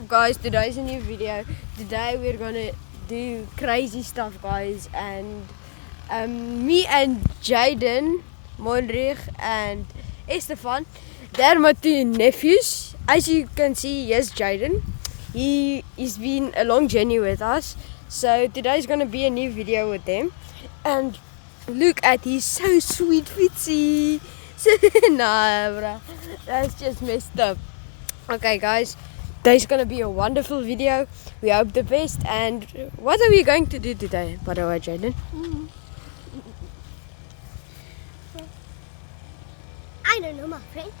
up guys, today's a new video. Today we're gonna do crazy stuff guys, and me and Jaden, Monrich and Estefan, they're my two nephews. As you can see, yes, Jaden, he's been a long journey with us, so today's gonna be a new video with them. And look at he's so sweet Fitzy. Nah bruh, that's just messed up. Okay guys, today's gonna be a wonderful video. We hope the best. And what are we going to do today, by the way, Jaden? I don't know, my friend.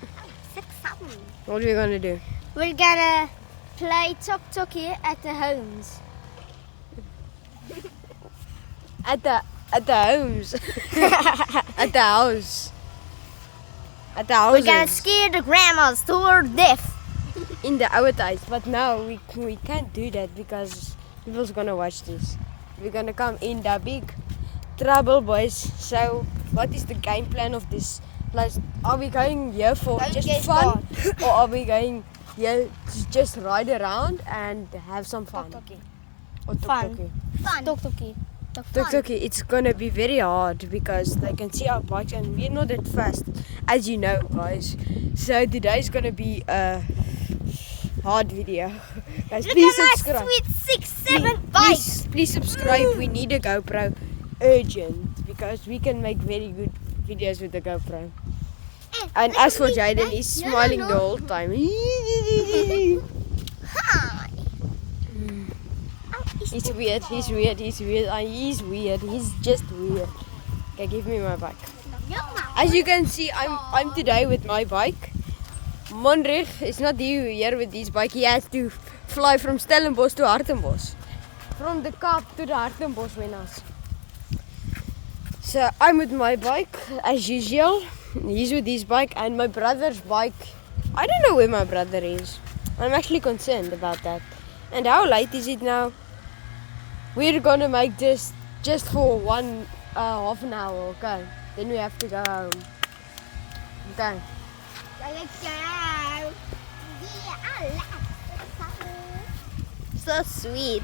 Six something. What are we gonna do? We're gonna play Tok Toki at the homes. At the homes. At the house. At the house. We're gonna scare the grandmas to her death. In the our days, but now we can't do that because people's gonna watch this. We're gonna come in the big trouble, boys. So what is the game plan of this place? Are we going here for Don't just get fun, or are we going here to just ride around and have some fun? Or Fun. tuk-tuk? Fun. Tok Toki. Tuk-tuk, it's gonna be very hard because they can see our bikes and we're not that fast, as you know guys. So today's gonna be a hard video. Guys, Look please at my subscribe. sweet 6-7 bikes. Please subscribe. We need a GoPro urgent because we can make very good videos with the GoPro. And as for Jaden, he's smiling the whole time. Hi. He's weird. He's weird. He's weird. He's weird. He's just weird. Okay, give me my bike. As you can see, I'm today with my bike. Monrich is not here with his bike. He has to fly from Stellenbosch to Hartenbos. From the Kaap to the Hartenbos winners. So I'm with my bike as usual. He's with his bike and my brother's bike. I don't know where my brother is. I'm actually concerned about that. And how late is it now? We're gonna make this just for half an hour, okay? Then we have to go home. Okay. So sweet.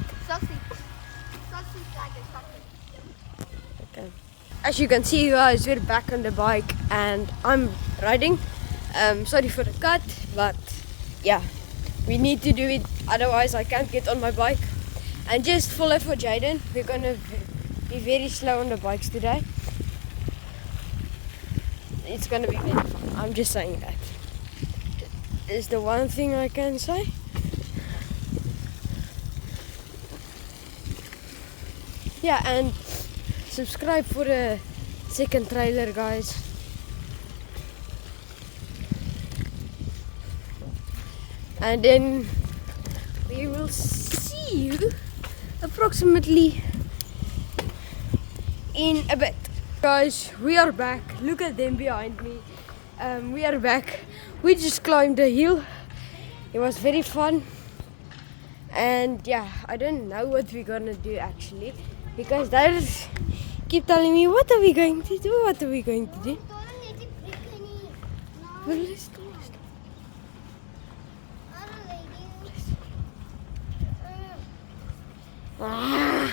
Okay. As you can see guys, we're back on the bike and I'm riding. Sorry for the cut, but yeah, we need to do it, otherwise I can't get on my bike. And just follow for Jaden, we're gonna be very slow on the bikes today. It's gonna be very fun, I'm just saying that. Is the one thing I can say. Yeah, and subscribe for the second trailer guys. And then we will see you approximately in a bit. Guys, we are back. Look at them behind me. We are back. We just climbed the hill. It was very fun. And yeah, I don't know what we're gonna do actually, because they keep telling me, what are we going to do? What are we going to do? Well, let's go. Ah.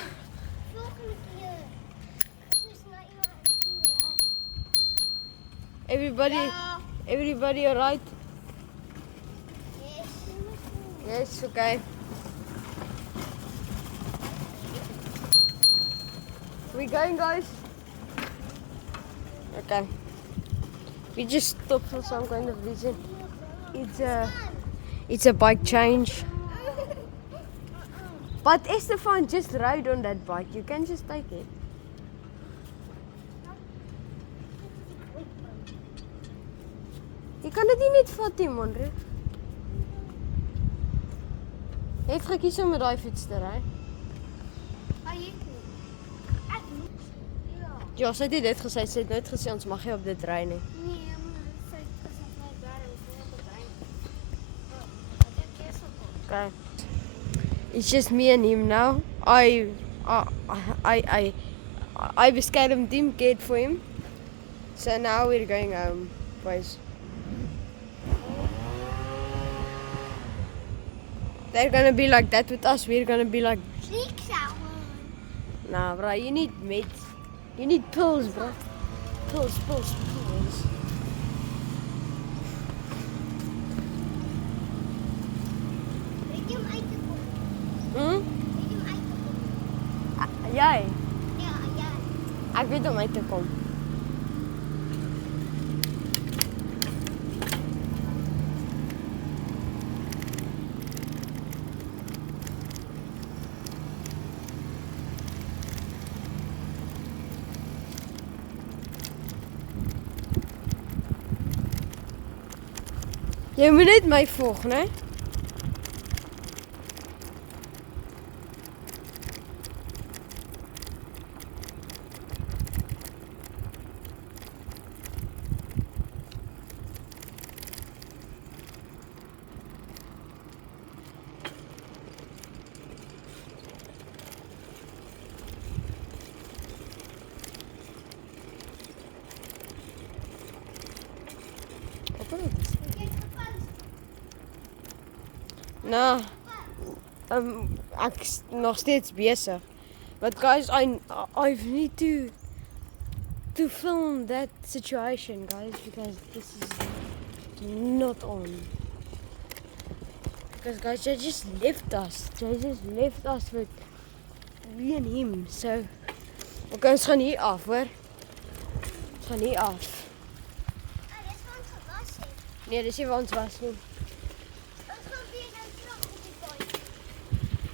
Everybody alright? Yes, okay. We going guys? Okay. We just stopped for some kind of reason. It's a bike change. But Estefan just ride on that bike. You can just take it. Je kan dit nie net vat nie, Monre. Jy het gekies om met daai fiets te ry. Ja, sy het dit gesê. Sy het nooit gesê ons mag nie op dit ry nie. Nee, maar sy het gesê my barrel op die Okay. It's just me and him now. I beschermed him, cared for him. So now we're going home, boys. They're gonna be like that with us. We're gonna be like, Sleek sour. nah, bro. You need meds. You need pills, bro. Pills. Weet je hem uit te komen? Hm? Weet je hem uit te komen? Jij? Ja, ja. Ik weet om uit te komen. Jy moet net my volg, né? Nou, ek's nog steeds besig. But guys, I need to film that situation, guys, because this is not on. Because guys, they just left us. They just left us with me and him. So, okay, ons gaan hier af, hoor. Ons gaan hier af. Ah, dit is waar ons gewas het. Nee, dis nie waar ons was nie. Ons gaan weer nou terug op die pad.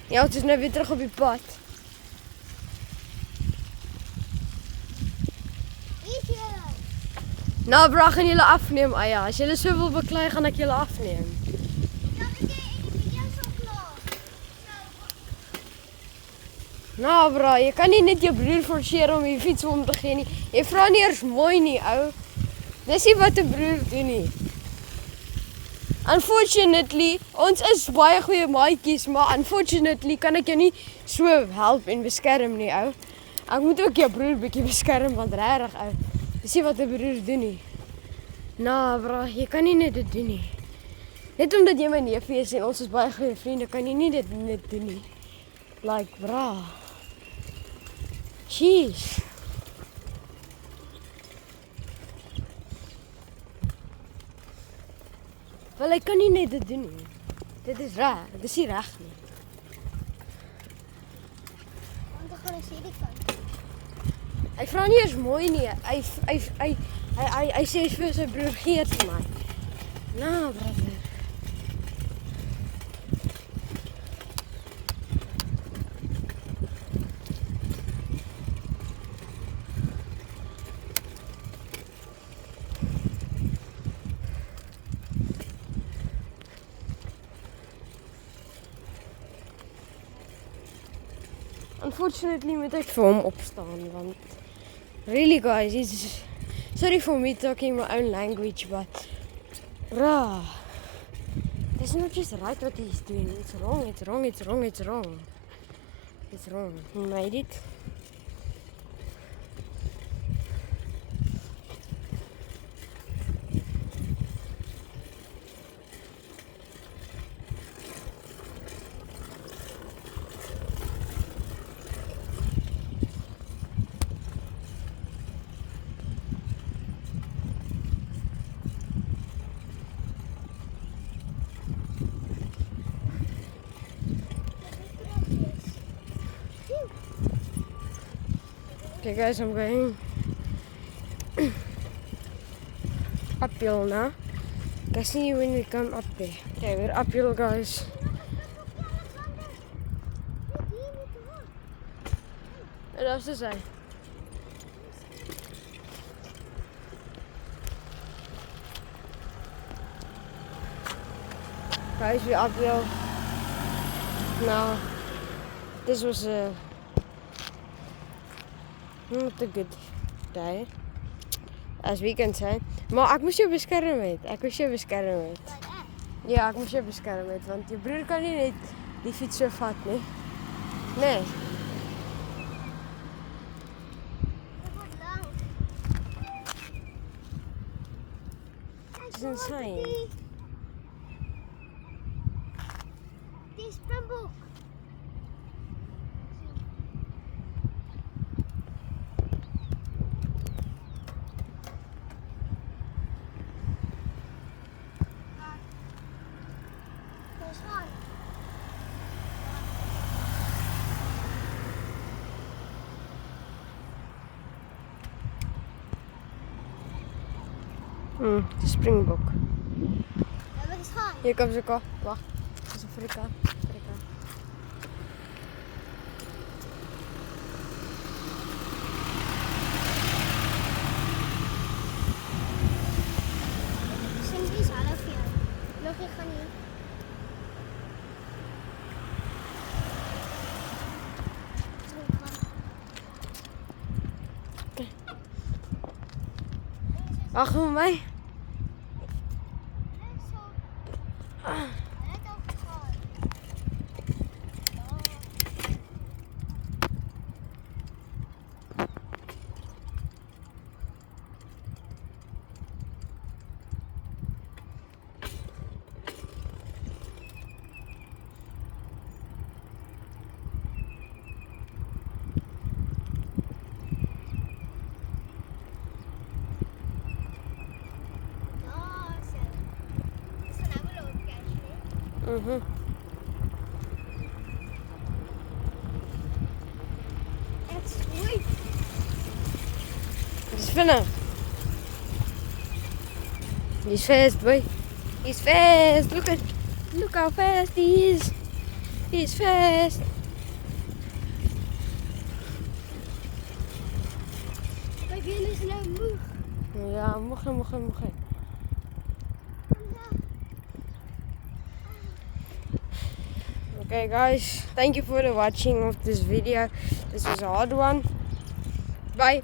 Ja, ons is nou weer terug op die pad. Hier is julle. Nou, bro, gaan julle afneem, Aya. As julle so wil beklei, gaan ek julle afneem. Dan is die video so klaar. Nou, bro, jy kan nie net jou broer forceer om die fiets om te gee nie. Jy vra nie eers mooi nie, ou. Dis nie wat 'n broer doen nie. Unfortunately, ons is baie goeie maatjies, maar unfortunately kan ek jou nie so help en beskerm nie, ou. Ek moet ook jou broer bietjie beskerm, want regtig, ou. Dis nie wat 'n broer doen nie. Nou, bro, jy kan nie net dit doen nie. Net omdat jy my neef is en ons is baie goeie vriende, kan jy nie dit net doen nie. Like, bro. Jeez. Wel, ek kan nie net dit doen nie. Dit is reg. Dit is nie reg nie. Want dan gaan ons hierdie kant. Hy vra nie eers mooi nie. Hy sê vir sy broer gee dit vir my. Nou, brother. Unfortunately moet ek vir hom opstaan, want really guys, he's sorry for me talking my own language, but rah, that's not just right what he's doing. It's wrong, it's wrong, it's wrong, it's wrong. It's wrong. He made it. Okay guys, I'm going uphill now. I see you when we come up there. Okay, we're uphill guys. Wat else is hy? Guys, we're uphill. Now, this was not a good day, as we can say. Maar ek moes jou beskerm het. Ek moes jou beskerm het. Ja, ek moes jou beskerm het, want jou broer kan nie net die fiets so vat nie. Nee. Dit word lank. Dis insane. Dis De springbok. Wat is gaan? Hier komt ze kop. Wacht. Dat is een frika. Cindy is half jaar. Nog ik ga niet. Wacht op mij. Het is mooi. Het is vinnig. He's fast, boy. He's fast. Look how fast he is. He's fast. Mijn benen zijn nou moe. Ja, mogen. Okay guys, thank you for the watching of this video. This was a hard one. Bye.